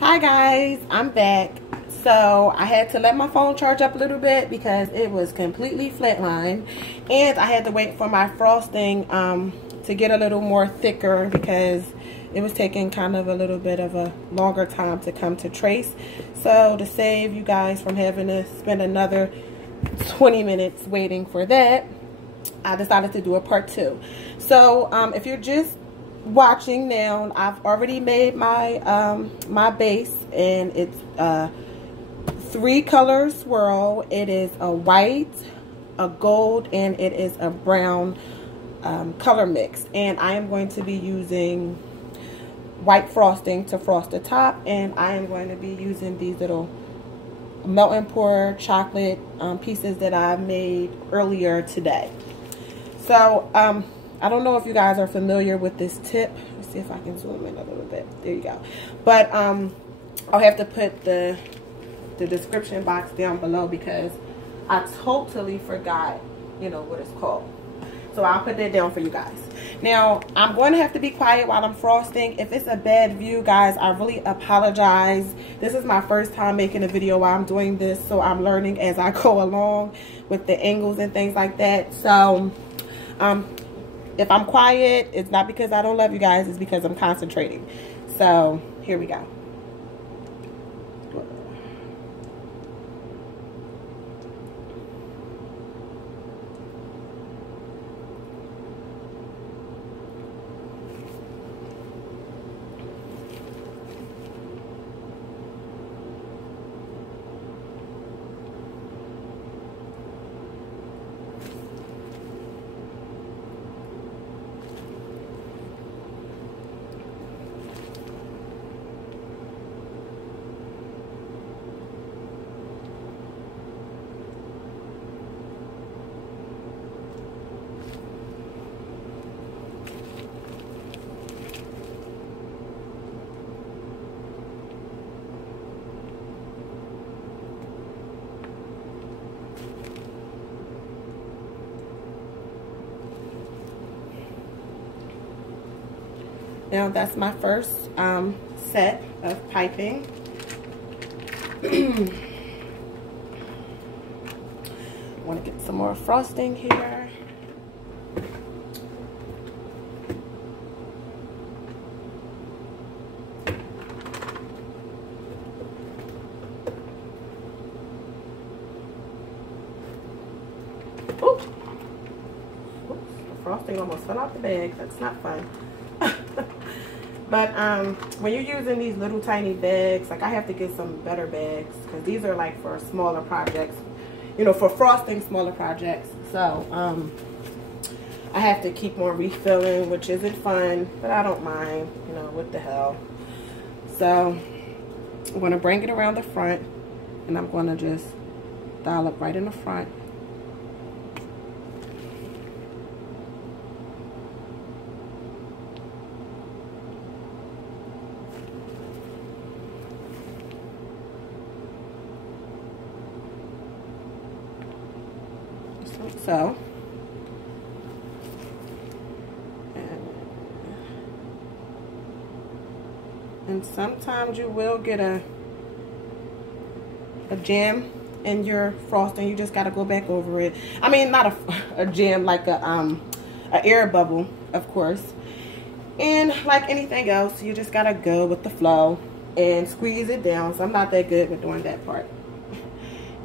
Hi guys, I'm back. So I had to let my phone charge up a little bit because it was completely flatlined, and I had to wait for my frosting to get a little more thicker because it was taking kind of a little bit of a longer time to come to trace. So to save you guys from having to spend another 20 minutes waiting for that, I decided to do a part 2. So if you're just watching now, I've already made my my base, and it's 3-color swirl. It is a white, a gold, and it is a brown color mix, and I am going to be using white frosting to frost the top, and I am going to be using these little melt and pour chocolate pieces that I made earlier today. So I don't know if you guys are familiar with this tip. Let's see if I can zoom in a little bit. There you go. But I'll have to put the description box down below because I totally forgot, you know, what it's called. So I'll put that down for you guys. Now, I'm going to have to be quiet while I'm frosting. If it's a bad view, guys, I really apologize. This is my first time making a video while I'm doing this, so I'm learning as I go along with the angles and things like that. So if I'm quiet, it's not because I don't love you guys, it's because I'm concentrating. So here we go. Now that's my first set of piping. Want to get some more frosting here. Oops. Oops, the frosting almost fell out the bag. That's not fun. But when you're using these little tiny bags, like I have to get some better bags because these are like for smaller projects, you know, for frosting smaller projects. So I have to keep on refilling, which isn't fun, but I don't mind, you know, what the hell. So I'm going to bring it around the front, and I'm going to just dial up right in the front. So, and sometimes you will get a jam in your frosting. You just got to go back over it. I mean, not a jam, like a air bubble, of course. And like anything else, you just got to go with the flow and squeeze it down. So I'm not that good with doing that part.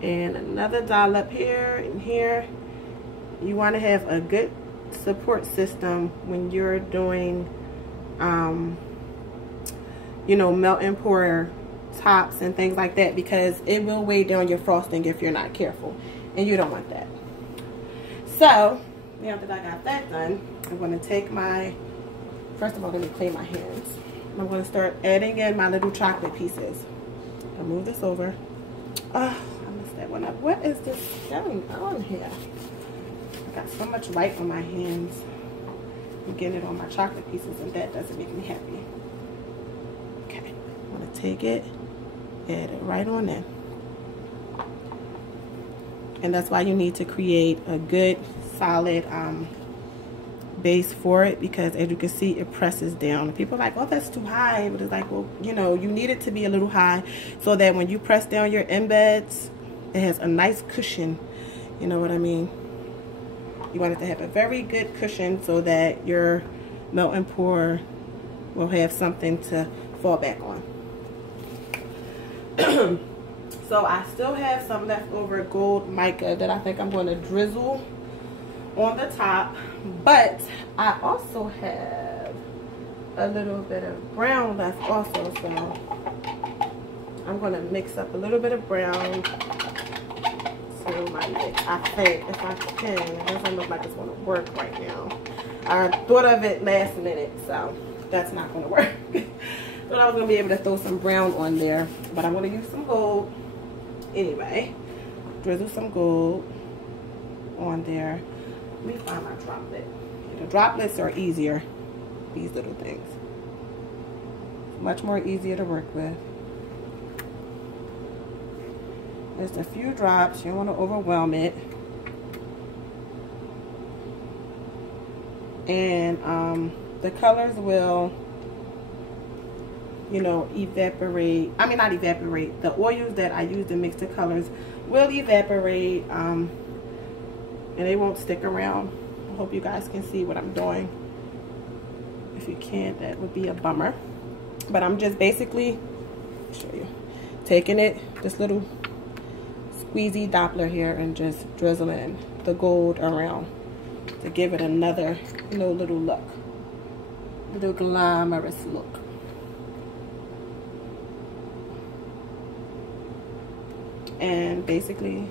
And another dollop here and here. You want to have a good support system when you're doing, you know, melt and pour tops and things like that, because it will weigh down your frosting if you're not careful, and you don't want that. So now that I got that done, I'm going to take my, first of all, let me clean my hands. I'm going to start adding in my little chocolate pieces. I'll move this over. Oh, I messed that one up. What is this going on here? Got so much white on my hands. I'm getting it on my chocolate pieces, and that doesn't make me happy. Okay, I'm gonna take it, add it right on in. And that's why you need to create a good solid base for it, because as you can see, it presses down. People are like, oh, that's too high. But it's like, well, you know, you need it to be a little high so that when you press down your embeds, it has a nice cushion. You know what I mean? You want it to have a very good cushion so that your melt and pour will have something to fall back on. So I still have some leftover gold mica that I think I'm going to drizzle on the top, but I also have a little bit of brown left also, so I'm going to mix up a little bit of brown to my mix. I think, if I can. It doesn't look like it's going to work right now. I thought of it last minute, so that's not going to work. Thought I was going to be able to throw some brown on there, but I'm going to use some gold anyway. Drizzle some gold on there. Let me find my droplet. The droplets are easier, these little things. Much more easier to work with. Just a few drops. You don't want to overwhelm it. And the colors will, you know, evaporate. I mean, not evaporate. The oils that I use to mix the colors will evaporate, and they won't stick around. I hope you guys can see what I'm doing. If you can't, that would be a bummer. But I'm just basically, show you, taking it, this little squeezy Doppler here, and just drizzling the gold around to give it another, you know, little look, little glamorous look. And basically,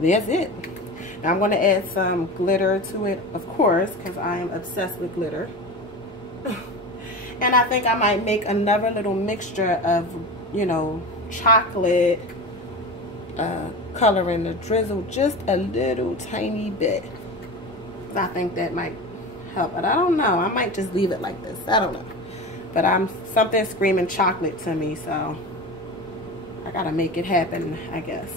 that's it. Now I'm going to add some glitter to it, of course, because I am obsessed with glitter. And I think I might make another little mixture of, you know, chocolate color in the drizzle, just a little tiny bit. I think that might help, but I don't know. I might just leave it like this. I don't know. But something's screaming chocolate to me, so I gotta make it happen, I guess.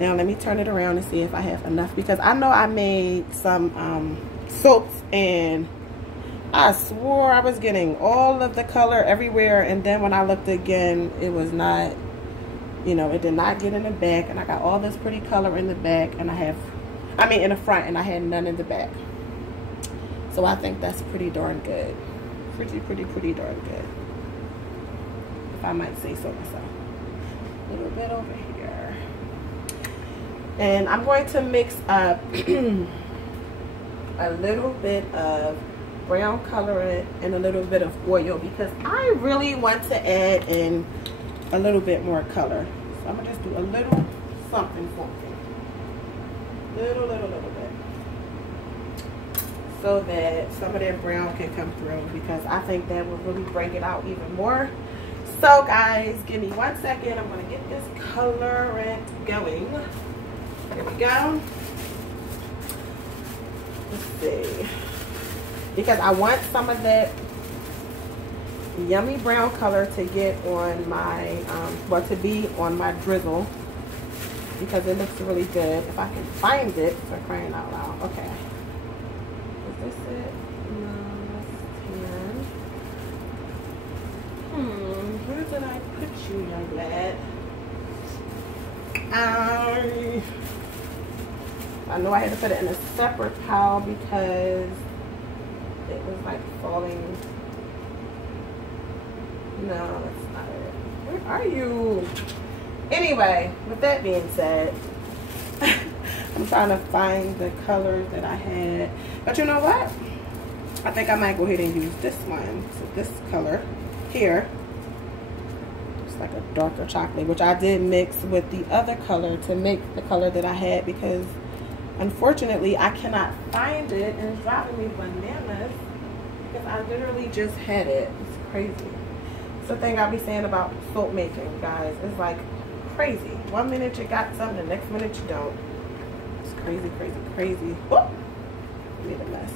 Now let me turn it around and see if I have enough, because I know I made some soaps and I swore I was getting all of the color everywhere, and then when I looked again, it was not, you know, it did not get in the back, and I got all this pretty color in the back, and in the front, and I had none in the back. So I think that's pretty darn good. Pretty darn good, if I might say so myself. A little bit over here. And I'm going to mix up a little bit of brown colorant and a little bit of oil, because I really want to add in a little bit more color. So I'm gonna just do a little something. Little bit, so that some of that brown can come through, because I think that will really bring it out even more. So guys, give me 1 second. I'm gonna get this colorant going. Here we go. Let's see. Because I want some of that yummy brown color to get on my, to be on my drizzle, because it looks really good. If I can find it, for crying out loud. Okay. Is this it? No, that's 10. Where did I put you, young lad? I know I had to put it in a separate pile because it was like falling. No, that's not it. Where are you? Anyway, with that being said, I'm trying to find the color that I had. But you know what? I think I might go ahead and use this one. So this color here. It's like a darker chocolate, which I did mix with the other color to make the color that I had, because unfortunately I cannot find it, and it's driving me bananas because I literally just had it. It's crazy. It's the thing I be saying about soap making, guys. It's like crazy. 1 minute you got something, the next minute you don't. It's crazy. Whoop! Made a mess.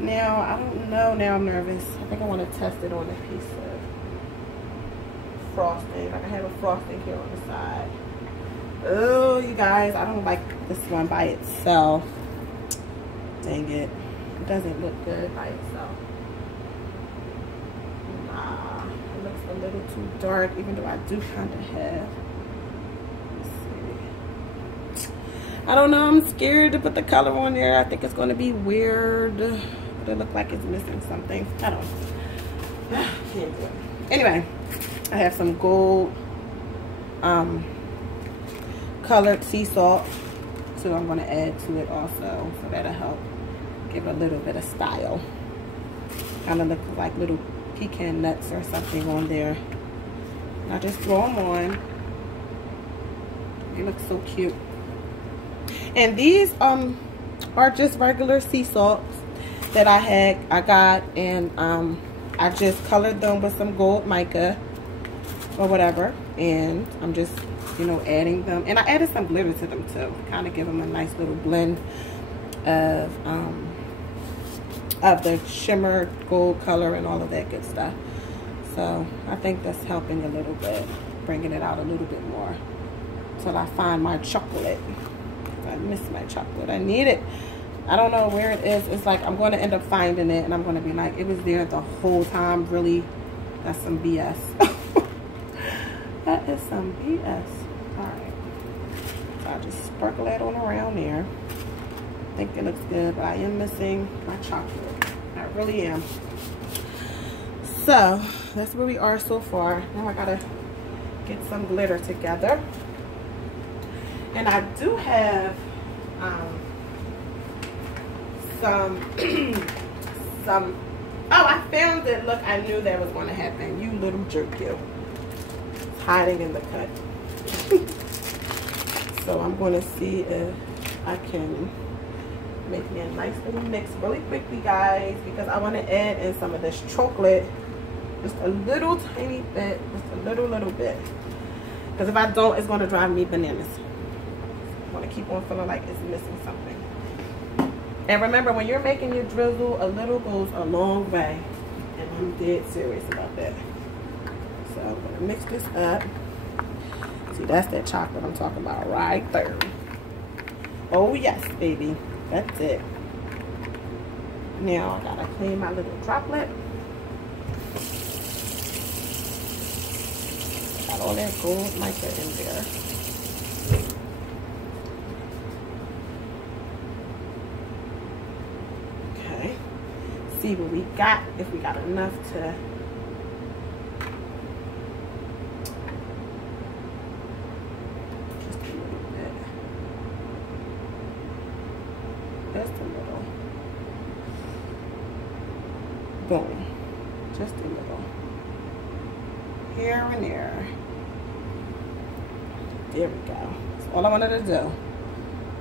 Now, I don't know. Now I'm nervous. I think I want to test it on a piece of frosting. Like I have a frosting here on the side. Oh, you guys, I don't like this one by itself. Dang it. It doesn't look good by itself. Nah, it looks a little too dark, even though I do kind of have. Let's see. I don't know. I'm scared to put the color on there. I think it's going to be weird. But it looks like it's missing something. I don't know. Can't do it. Anyway, I have some gold colored sea salt, so I'm going to add to it also, so that'll help give a little bit of style. Kind of looks like little pecan nuts or something on there. And I just throw them on. They look so cute. And these are just regular sea salts that I got, and I just colored them with some gold mica or whatever, and I'm just, you know, adding them. And I added some glitter to them too, kind of give them a nice little blend of the shimmer gold color and all of that good stuff. So I think that's helping a little bit, bringing it out a little bit more till I find my chocolate. I miss my chocolate. I need it. I don't know where it is. It's like I'm going to end up finding it, and I'm going to be like, it was there the whole time. Really, that's some BS. That is some BS. All right. So I'll just sprinkle that on around there. I think it looks good, but I am missing my chocolate. I really am. So that's where we are so far. Now I gotta get some glitter together. And I do have some, oh, I found it. Look, I knew that was going to happen. You little jerk, you. It's hiding in the cut. So I'm going to see if I can make me a nice little mix really quickly, guys, because I want to add in some of this chocolate, just a little tiny bit, just a little bit, because if I don't, it's going to drive me bananas. I want to keep on feeling like it's missing something. And remember, when you're making your drizzle, a little goes a long way, and I'm dead serious about that. So I'm going to mix this up. See, that's that chocolate I'm talking about right there. Oh yes, baby. That's it. Now I gotta clean my little droplet. Got all that gold mica in there. Okay. See what we got, if we got enough to just a little bit. Just a little. Boom. Just a little. Here and there. There we go. That's all I wanted to do.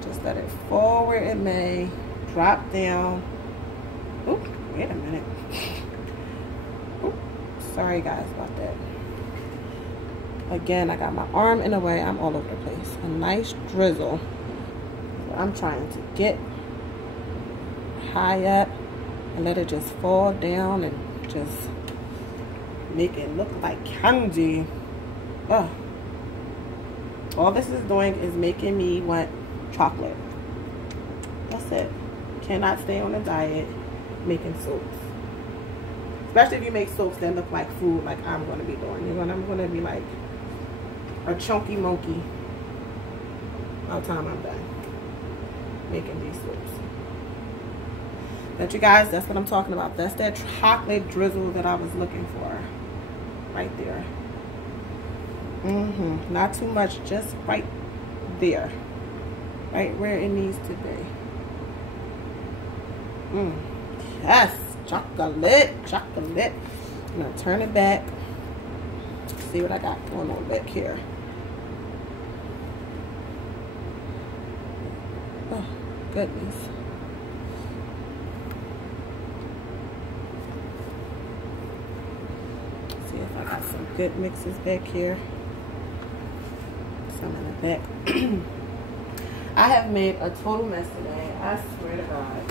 Just let it fall where it may. Drop down. Oop, wait a minute. Oop, sorry guys about that. Again, I got my arm in the way. I'm all over the place. A nice drizzle. I'm trying to get high up and let it just fall down and just make it look like candy. Oh, all this is doing is making me want chocolate. That's it. Cannot stay on a diet making soaps, especially if you make soaps that look like food, like I'm going to be doing. You know, I'm going to be like a chunky monkey by the time I'm done making these soaps. But you guys, that's what I'm talking about. That's that chocolate drizzle that I was looking for. Right there. Not too much, just right there. Right where it needs to be. Yes, chocolate, chocolate. I'm gonna turn it back. See what I got going on back here. Oh, goodness. See if I got some good mixes back here. Some in the back. I have made a total mess today. I swear to God.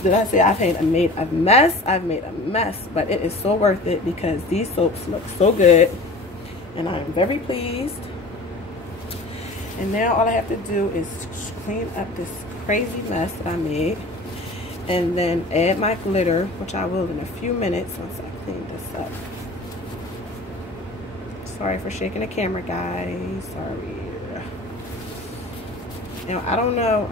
Did I say I've made a mess? I've made a mess, but it is so worth it because these soaps look so good, and I am very pleased. And now all I have to do is clean up this crazy mess that I made. And then add my glitter, which I will in a few minutes once I clean this up. Sorry for shaking the camera, guys. Sorry. Now, I don't know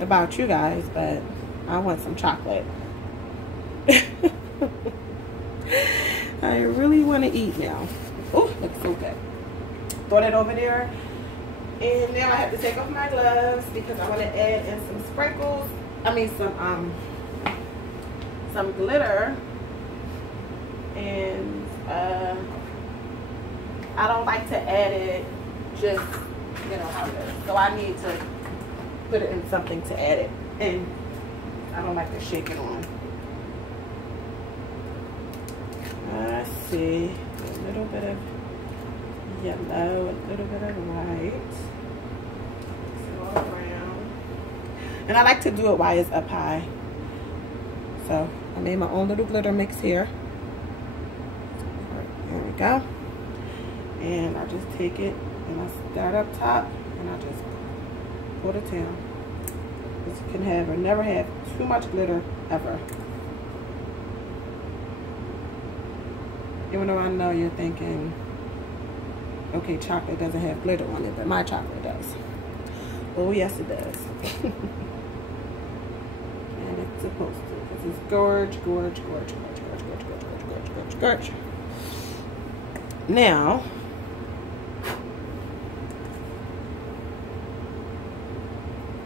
about you guys, but I want some chocolate. I really want to eat now. Oh, looks so good. Throw that over there. And now I have to take off my gloves because I want to add in some sprinkles. I mean some glitter. And I don't like to add it just, you know how it is. So I need to put it in something to add it. And I don't like to shake it on. Let's see. A little bit of yellow, a little bit of white. Mix it all around. And I like to do it while it's up high. So I made my own little glitter mix here. There we go. And I just take it and I start up top and I just put it down. Because you can have or never have too much glitter ever. Even though I know you're thinking, okay, chocolate doesn't have glitter on it, but my chocolate does. Oh, yes, it does. And it's supposed to, because it's gorge, gorge, gorge, gorge, gorge, gorge, gorge, gorge, gorge, gorge, gorge. Now,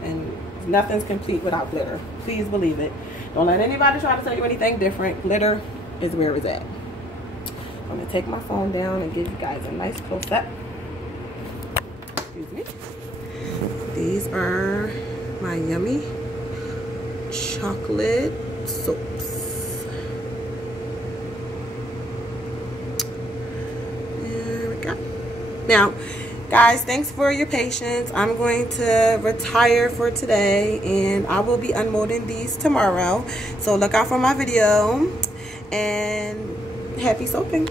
and nothing's complete without glitter. Please believe it. Don't let anybody try to tell you anything different. Glitter is where it's at. I'm going to take my phone down and give you guys a nice close-up. Excuse me. These are my yummy chocolate soaps. There we go. Now, guys, thanks for your patience. I'm going to retire for today, and I will be unmolding these tomorrow. So look out for my video, and happy soaping.